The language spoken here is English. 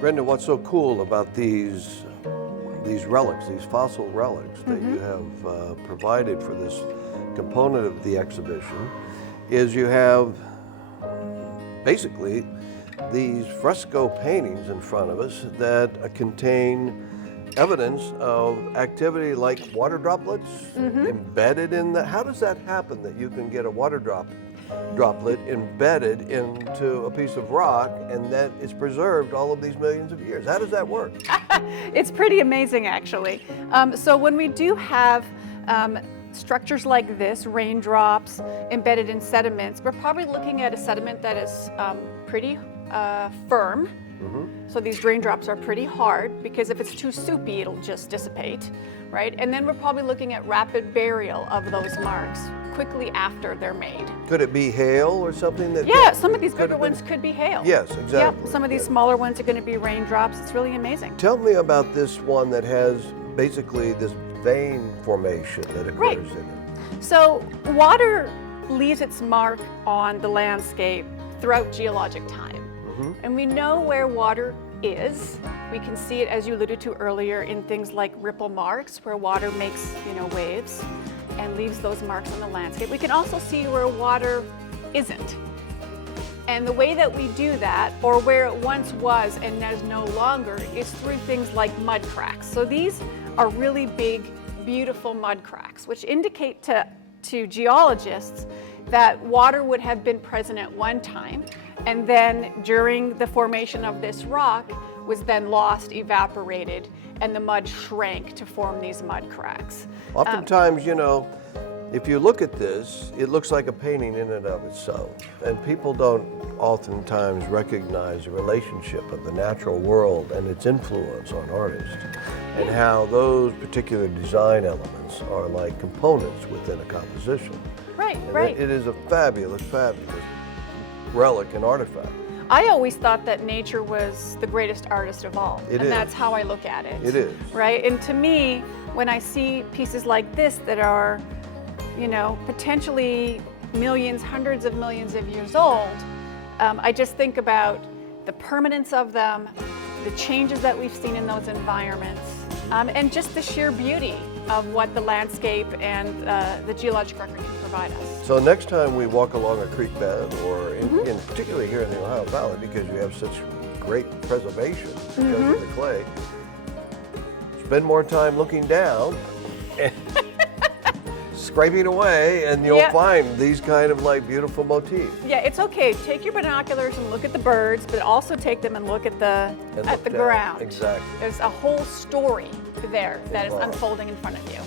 Brenda, what's so cool about these relics, these fossil relics that you have provided for this component of the exhibition is you have basically these fresco paintings in front of us that contain evidence of activity like water droplets embedded in that. How does that happen that you can get a water droplet embedded into a piece of rock and that is preserved all of these millions of years? How does that work? It's pretty amazing, actually. So when we do have structures like this, raindrops embedded in sediments, we're probably looking at a sediment that is pretty firm. So these raindrops are pretty hard because if it's too soupy, it'll just dissipate, right? And then we're probably looking at rapid burial of those marks quickly after they're made. Could it be hail or something that? Yeah, some of these bigger ones could be hail. Yes, exactly. Yep, some of these smaller ones are going to be raindrops. It's really amazing. Tell me about this one that has basically this vein formation that occurs in it. So water leaves its mark on the landscape throughout geologic time. And we know where water is. We can see it, as you alluded to earlier, in things like ripple marks, where water makes, waves and leaves those marks on the landscape. We can also see where water isn't. And the way that we do that, or where it once was and is no longer, is through things like mud cracks. So these are really big, beautiful mud cracks, which indicate to geologists that water would have been present at one time, and then during the formation of this rock was then lost, evaporated, and the mud shrank to form these mud cracks. Oftentimes, if you look at this, it looks like a painting in and of itself, and people don't oftentimes recognize the relationship of the natural world and its influence on artists, and how those particular design elements are like components within a composition. Right, And right. It is a fabulous, fabulous relic and artifact. I always thought that nature was the greatest artist of all, It and is. that's how I look at it. It is. Right, and to me, when I see pieces like this that are, potentially millions, hundreds of millions of years old, I just think about the permanence of them, the changes that we've seen in those environments, and just the sheer beauty of what the landscape and the geologic record can provide us. So next time we walk along a creek bed, or in particularly here in the Ohio Valley, because you have such great preservation because of the clay, spend more time looking down and scraping away, and you'll find these kind of like beautiful motifs. Yeah, it's okay. Take your binoculars and look at the birds, but also take them and look at the ground. Exactly. There's a whole story there that is unfolding in front of you.